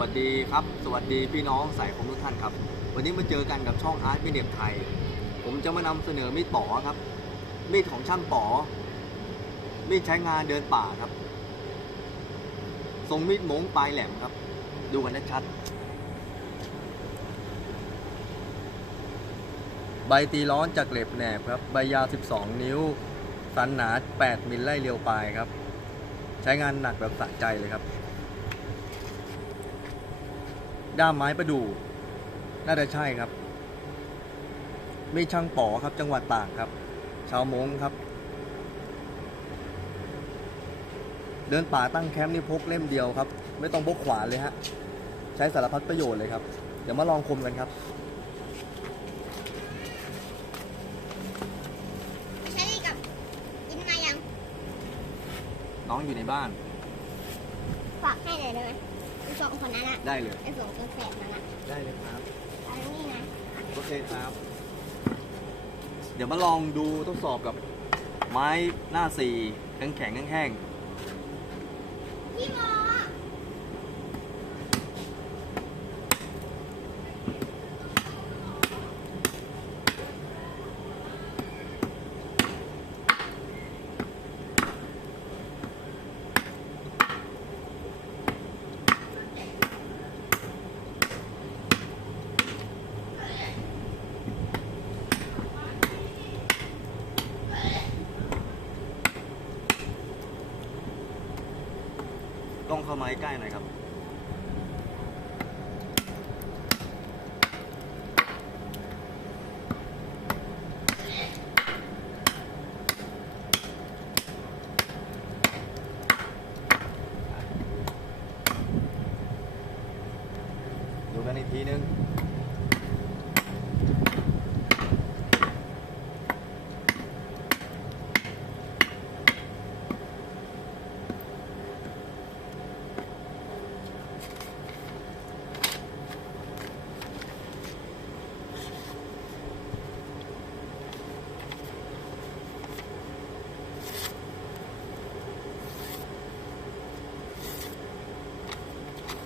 วัสดีครับ สวัสดีพี่น้องสายคมทุกท่านครับ วันนี้มาเจอกันกับช่องอาร์ตมิเนตไทย ผมจะมานำเสนอมีดป๋อครับ มีดของช่างป๋อ มีดใช้งานเดินป่าครับ ทรงมีดมงปลายแหลมครับ ดูกันชัดใบตีร้อนจากเหล็บแหนบครับ ใบยาว 12 นิ้ว สันหนา 8 มิลไล่เรียวปลายครับ ใช้งานหนักแบบสะใจเลยครับ ด้ามไม้ประดู่น่าจะใช่ครับ มีช่างป๋อครับ จังหวัดตากครับ ชาวมงครับ เดินป่าตั้งแคมป์นี่พกเล่มเดียวครับ ไม่ต้องพกขวานเลยฮะ ใช้สารพัดประโยชน์เลยครับ เดี๋ยวมาลองคมกันครับใช่กับกินมายัง น้องอยู่ในบ้าน ฝากให้หน่อยได้ไหมไอ้ สองคนนั้นอะได้เลย ไอ้สองคนแสบนั้นอะได้เลยครับเอันนี้นะโอเคครับ เดี๋ยวมาลองดูทดสอบกับไม้หน้าสี่แข็งแข็งๆแห้งพี่หมอ ต้องเข้ามาใกล้ๆหน่อยครับ ดูกันอีกทีนึง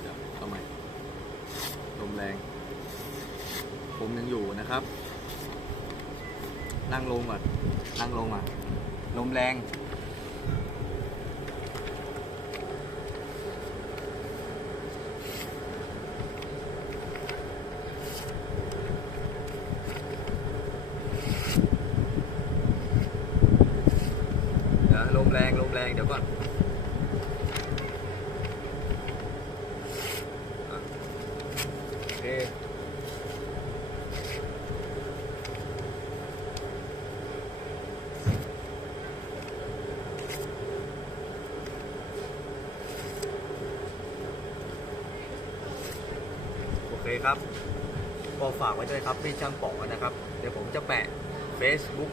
เดี๋ยวเอาใหม่ลม แรง ผมยังอยู่นะครับ นั่งลงก่อนนั่งลงอะลมแรงเดี๋ยวลมแรงลมแรงเดี๋ยวก่อน เคครับก็ฝากไว้ด้วยครับที่ช่างป๋อนะครับ เดี๋ยวผมจะแปะ Facebook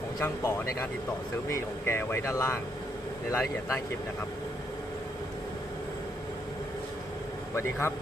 ของช่างป๋อในการติดต่อซื้อมีดของแกไว้ด้านล่าง ในรายละเอียดใต้คลิปนะครับสวัสดีครับ